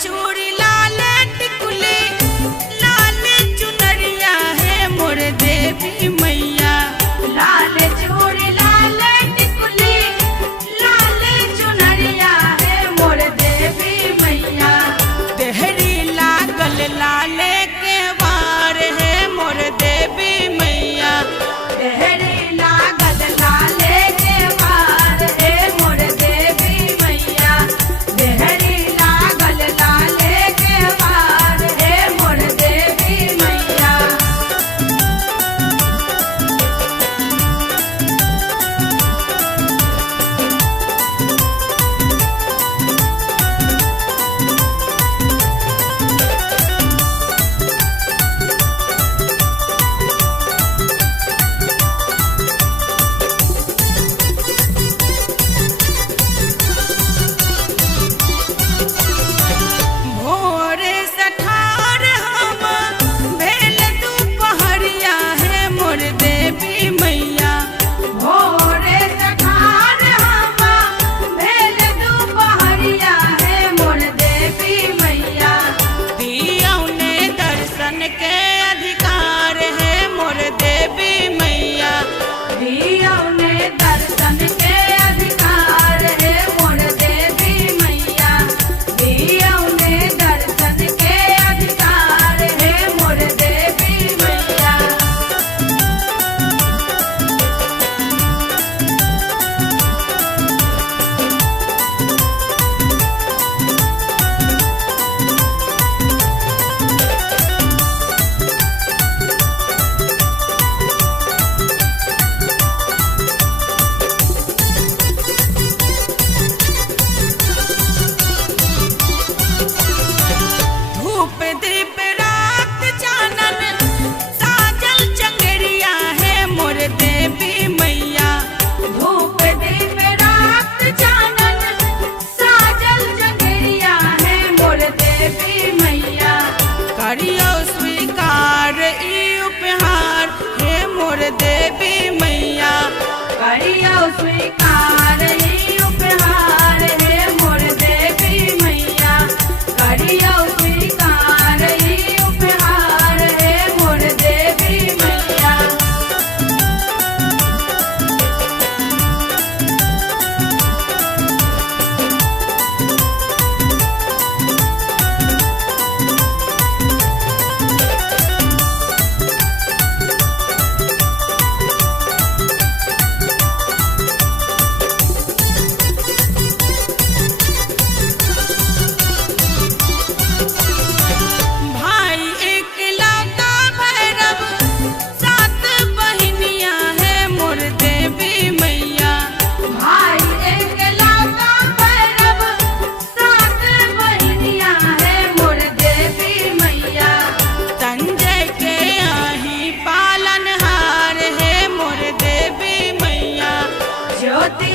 चूड़ी लाल टिकुली लाल चुनरिया है मोर देवी मैया। लाल चूड़ी लाल टिकुली लाल चुनरिया है मोर देवी मैया। देहरी लागल लाले के वार है मोर देवी मैया। देहरी लागल लाले के वार है मोर देवी मैया। देहरी लागल लाले के वार है मोर देवी मैया। भोरे सठार हम भेल दुपहरिया है मोर देवी मैया। भोरे सठार हम भेल दुपहरिया है मोर देवी मैया। दियौने दर्शन के अधिकार है मोर देवी मैया। दियौने दर्शन के अधिकार है मोर देवी मैया। दियौने दर्शन के अधिकार है मोर देवी मैया। धूप दीप रात चानन साजल चंगरिया है मोर देवी मैया। धूप दीप रात चानन साजल चंगरिया है मोर देवी मैया। करियो स्वीकार ई उपहार है मोर देवी मैया। करियो स्वीकार ई उपहार है मोर देवी मैया। करियो स्वीकार ई उपहार है मोर देवी मैया। भाई एकलौता भैरव सात बहिनिया है मोर देवी मैया। भाई एकलौता भैरव सात बहिनिया है मोर देवी मैया। संजय के आही पालनहार है मोर देवी मैया। ज्योति